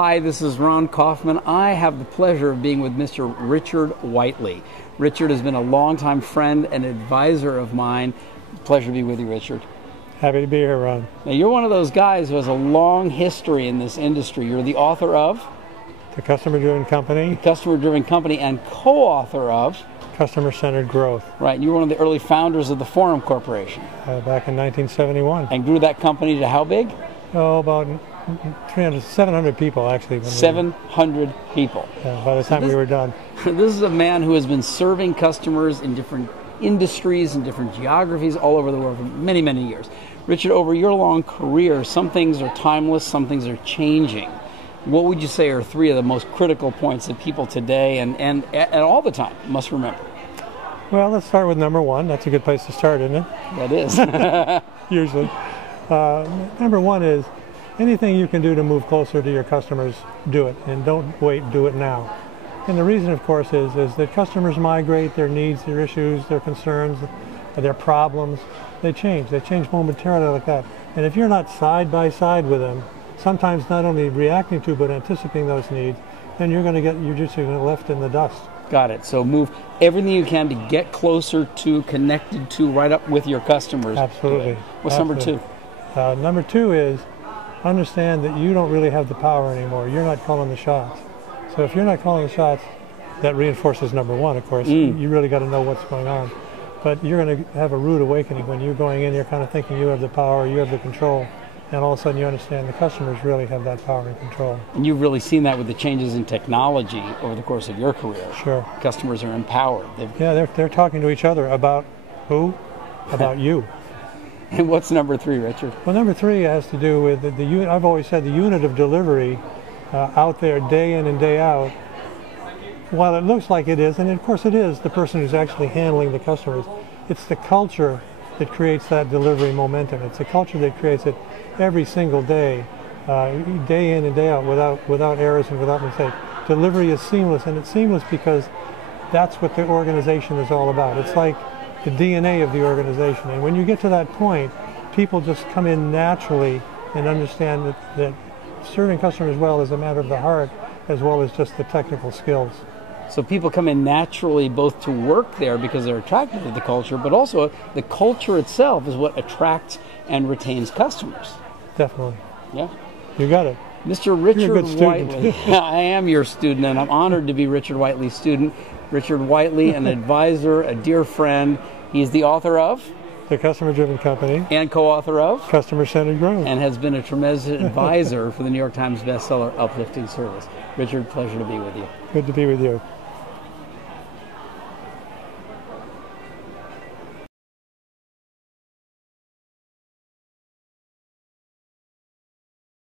Hi, this is Ron Kaufman. I have the pleasure of being with Mr. Richard Whiteley. Richard has been a longtime friend and advisor of mine. Pleasure to be with you, Richard. Happy to be here, Ron. Now, you're one of those guys who has a long history in this industry. You're the author of The Customer-Driven Company. Customer-Driven Company and co-author of Customer-Centered Growth. Right, you were one of the early founders of the Forum Corporation. Back in 1971. And grew that company to how big? Oh, about 700 people, actually. 700 people. By the time we were done. This is a man who has been serving customers in different industries and different geographies all over the world for many, many years. Richard, over your long career, some things are timeless, some things are changing. What would you say are three of the most critical points that people today and all the time must remember? Well, let's start with number one. That's a good place to start, isn't it? That is. Usually. Number one is anything you can do to move closer to your customers, do it. And don't wait, do it now. And the reason, of course, is that customers migrate, their needs, their issues, their concerns, their problems. They change. They change momentarily like that. And if you're not side by side with them, sometimes not only reacting to but anticipating those needs, then you're just going to get left in the dust. Got it. So move everything you can to get closer to, connected to, right up with your customers. Absolutely. What's Absolutely. number two? Number two is understand that you don't really have the power anymore. You're not calling the shots. So if you're not calling the shots, that reinforces number one, of course. You really got to know what's going on. But you're going to have a rude awakening when you're going in, you're kind of thinking you have the power, you have the control. And all of a sudden you understand the customers really have that power and control. And you've really seen that with the changes in technology over the course of your career. Sure. Customers are empowered. They're talking to each other about who? About you. And what's number three, Richard? Well, number three has to do with the unit. I've always said the unit of delivery out there day in and day out. While it looks like it is, and of course it is, the person who's actually handling the customers, it's the culture that creates that delivery momentum. It's the culture that creates it every single day, day in and day out, without errors and without mistakes. Delivery is seamless, and it's seamless because that's what the organization is all about. It's like the DNA of the organization. And when you get to that point, people just come in naturally and understand that serving customers well is a matter of the heart as well as just the technical skills. So people come in naturally both to work there because they're attracted to the culture, but also the culture itself is what attracts and retains customers. Definitely. Yeah. You got it. Mr. Richard You're a good student. Whiteley. I am your student, and I'm honored to be Richard Whiteley's student. Richard Whiteley, an advisor, a dear friend. He's the author of The Customer-Driven Company and co-author of Customer-Centered Growth, and has been a tremendous advisor for the New York Times bestseller Uplifting Service. Richard, pleasure to be with you. Good to be with you.